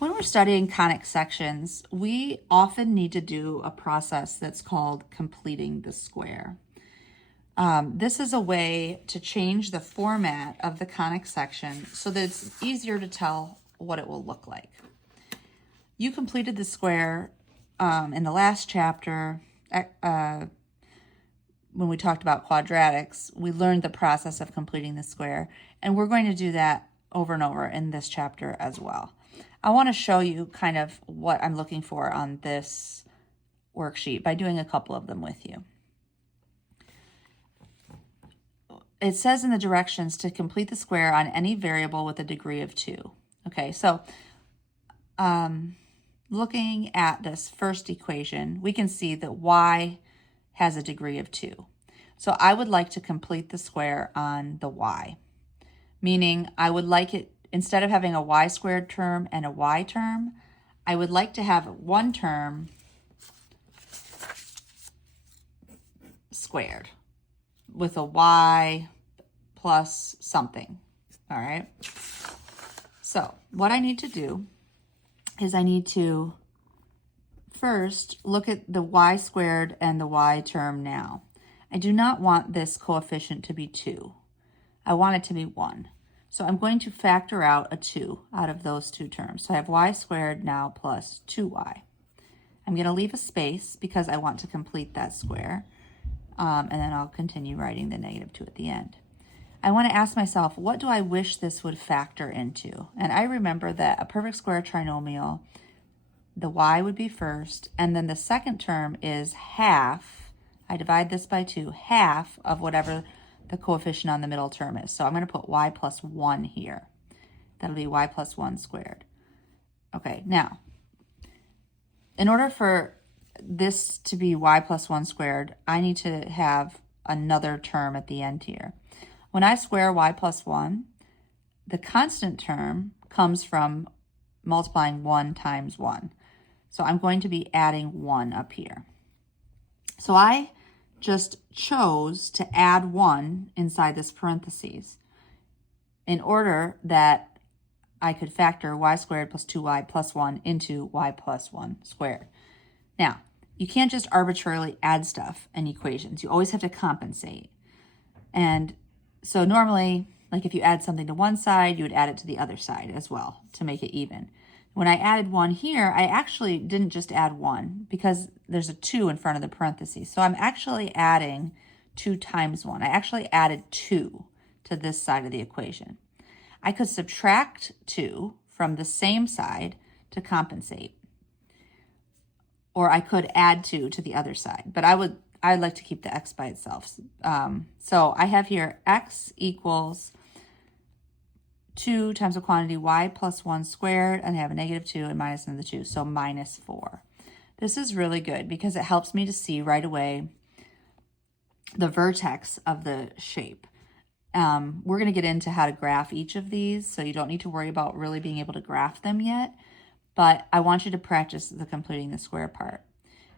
When we're studying conic sections, we often need to do a process that's called completing the square. This is a way to change the format of the conic section so that it's easier to tell what it will look like. You completed the square in the last chapter. When we talked about quadratics, we learned the process of completing the square, and we're going to do that over and over in this chapter as well. I want to show you kind of what I'm looking for on this worksheet by doing a couple of them with you. It says in the directions to complete the square on any variable with a degree of 2. Okay, so looking at this first equation, we can see that y has a degree of 2. So I would like to complete the square on the y, meaning I would like it, instead of having a y squared term and a y term, I would like to have one term squared with a y plus something, all right? So what I need to do is I need to first look at the y squared and the y term now. I do not want this coefficient to be 2. I want it to be 1. So I'm going to factor out a 2 out of those two terms. So I have y squared now plus 2y. I'm going to leave a space because I want to complete that square. And then I'll continue writing the -2 at the end. I want to ask myself, what do I wish this would factor into? And I remember that a perfect square trinomial, the y would be first, and then the second term is half. I divide this by 2, half of whatever the coefficient on the middle term is. So I'm going to put y plus 1 here. That'll be y plus 1 squared. Okay, now, in order for this to be y plus 1 squared, I need to have another term at the end here. When I square y plus 1, the constant term comes from multiplying 1 times 1. So I'm going to be adding 1 up here. So I just chose to add 1 inside this parentheses in order that I could factor y squared plus 2y plus 1 into y plus 1 squared. Now, you can't just arbitrarily add stuff in equations. You always have to compensate. And so normally, like if you add something to one side, you would add it to the other side as well to make it even. When I added 1 here, I actually didn't just add 1 because there's a 2 in front of the parentheses. So I'm actually adding 2 times 1. I actually added 2 to this side of the equation. I could subtract 2 from the same side to compensate. Or I could add 2 to the other side. But I'd like to keep the x by itself. So I have here x equals 2 times the quantity y plus 1 squared, and I have a -2 and minus another 2, so -4. This is really good because it helps me to see right away the vertex of the shape. We're going to get into how to graph each of these, so you don't need to worry about really being able to graph them yet, but I want you to practice the completing the square part.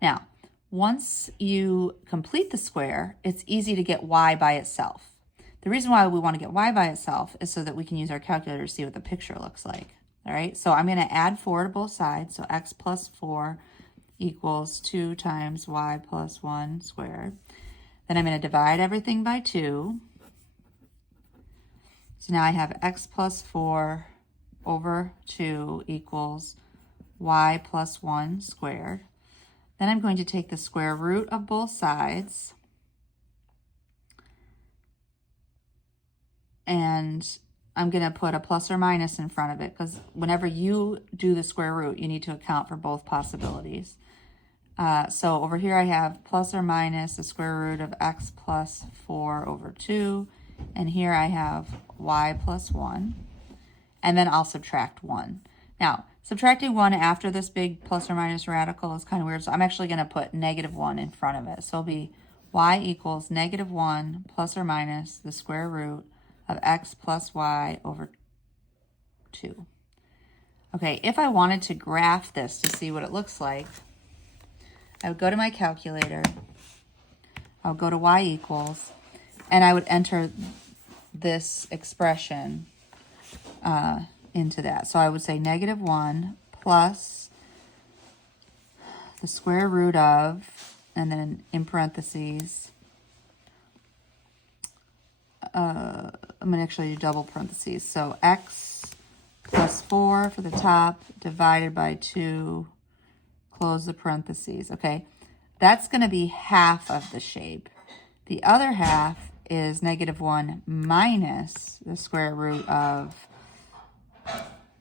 Now, once you complete the square, it's easy to get y by itself. The reason why we want to get y by itself is so that we can use our calculator to see what the picture looks like. All right, so I'm going to add 4 to both sides. So x plus 4 equals 2 times y plus 1 squared. Then I'm going to divide everything by 2. So now I have x plus 4 over 2 equals y plus 1 squared. Then I'm going to take the square root of both sides, and I'm going to put a plus or minus in front of it because whenever you do the square root, you need to account for both possibilities. So over here I have plus or minus the square root of x plus 4 over 2, and here I have y plus 1, and then I'll subtract 1. Now, subtracting 1 after this big plus or minus radical is kind of weird, so I'm actually going to put -1 in front of it. So it'll be y equals -1 plus or minus the square root of x plus y over 2. Okay, if I wanted to graph this to see what it looks like, I would go to my calculator, I would go to y equals, and I would enter this expression into that. So I would say -1 plus the square root of, and then in parentheses, I'm going to actually do double parentheses. So x plus 4 for the top divided by 2, close the parentheses. Okay, that's going to be half of the shape. The other half is -1 minus the square root of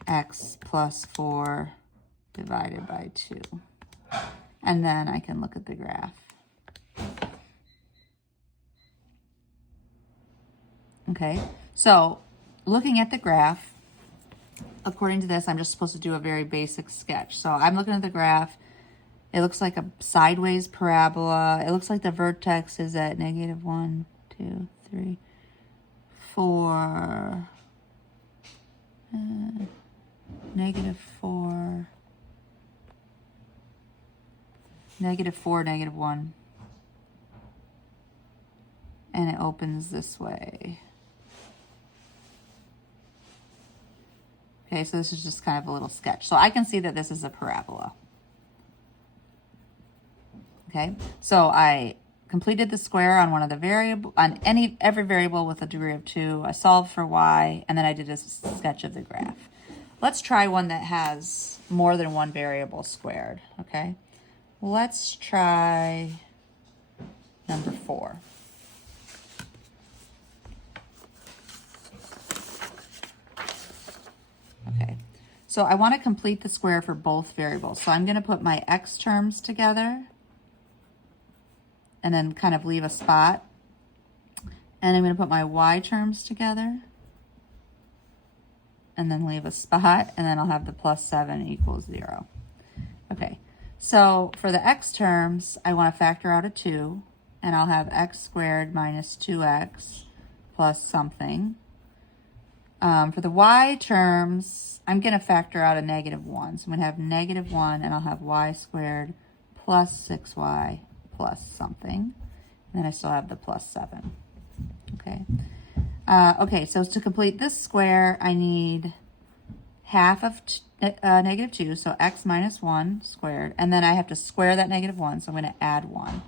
x plus 4 divided by 2. And then I can look at the graph. Okay, so looking at the graph, according to this, I'm just supposed to do a very basic sketch. So I'm looking at the graph. It looks like a sideways parabola. It looks like the vertex is at -1, 2, 3, 4, -4, -4, -1. And it opens this way. Okay, so this is just kind of a little sketch. So I can see that this is a parabola. Okay, so I completed the square on one of the variable, on every variable with a degree of 2. I solved for y, and then I did a sketch of the graph. Let's try one that has more than one variable squared. Okay, let's try number 4. Okay, so I want to complete the square for both variables. So I'm going to put my x terms together and then kind of leave a spot. And I'm going to put my y terms together and then leave a spot, and then I'll have the +7 equals 0. Okay, so for the x terms, I want to factor out a 2, and I'll have x squared minus 2x plus something. For the y terms, I'm going to factor out a -1. So I'm going to have -1, and I'll have y squared plus 6y plus something. And then I still have the +7. Okay. Okay, so to complete this square, I need half of -2, so x minus 1 squared. And then I have to square that -1, so I'm going to add 1.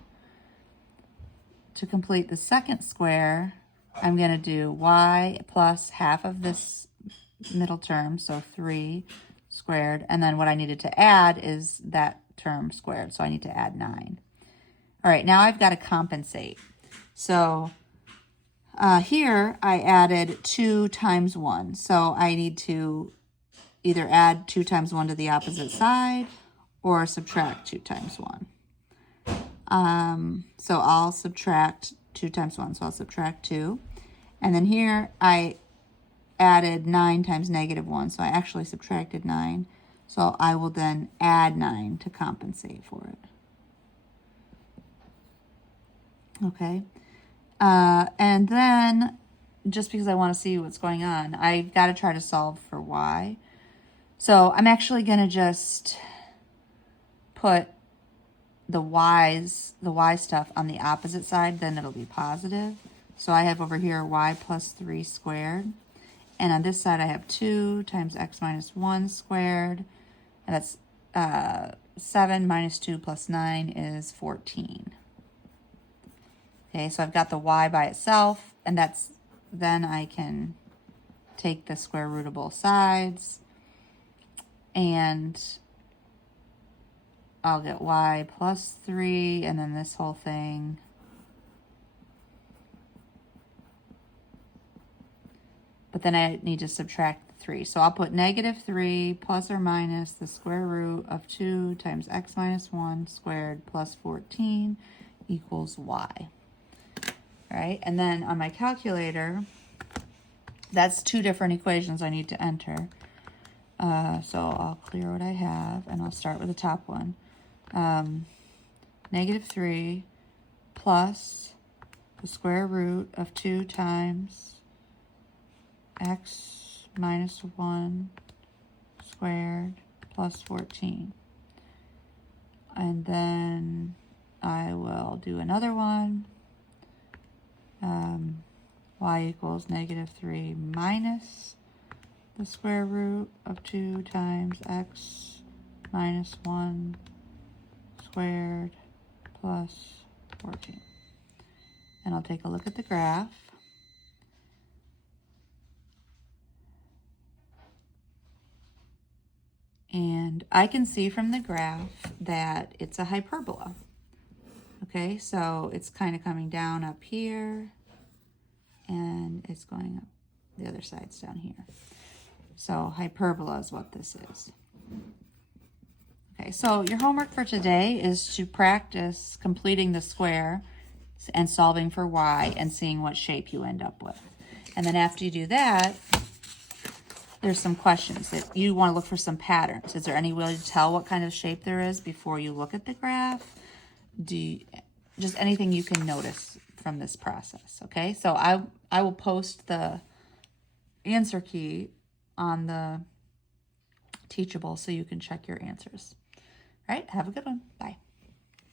To complete the second square, I'm going to do y plus half of this middle term, so 3 squared. And then what I needed to add is that term squared, so I need to add 9. All right, now I've got to compensate. So here I added 2 times 1. So I need to either add 2 times 1 to the opposite side or subtract 2 times 1. So I'll subtract 2 times 1. So I'll subtract 2. And then here I added 9 times -1. So I actually subtracted 9. So I will then add 9 to compensate for it. Okay. And then, just because I want to see what's going on, I've got to try to solve for y. So I'm actually going to just put the y stuff on the opposite side, then it'll be positive. So I have over here y plus 3 squared. And on this side I have 2 times x minus 1 squared. And that's 7 minus 2 plus 9 is 14. Okay, so I've got the y by itself, and then I can take the square root of both sides, and I'll get y plus 3, and then this whole thing. But then I need to subtract 3. So I'll put -3 plus or minus the square root of 2 times x minus 1 squared plus 14 equals y. All right, and then on my calculator, that's 2 different equations I need to enter. So I'll clear what I have, and I'll start with the top one. -3 plus the square root of 2 times x minus 1 squared plus 14. And then I will do another one. Y equals -3 minus the square root of 2 times x minus 1 squared plus 14. And I'll take a look at the graph. And I can see from the graph that it's a hyperbola. Okay, so it's kind of coming down up here, and it's going up the other side's down here. So hyperbola is what this is. Okay, so your homework for today is to practice completing the square and solving for y and seeing what shape you end up with. And then after you do that, there's some questions that you want to look for some patterns. Is there any way to tell what kind of shape there is before you look at the graph? Just anything you can notice from this process, okay? So I will post the answer key on the Teachable so you can check your answers. All right, have a good one. Bye.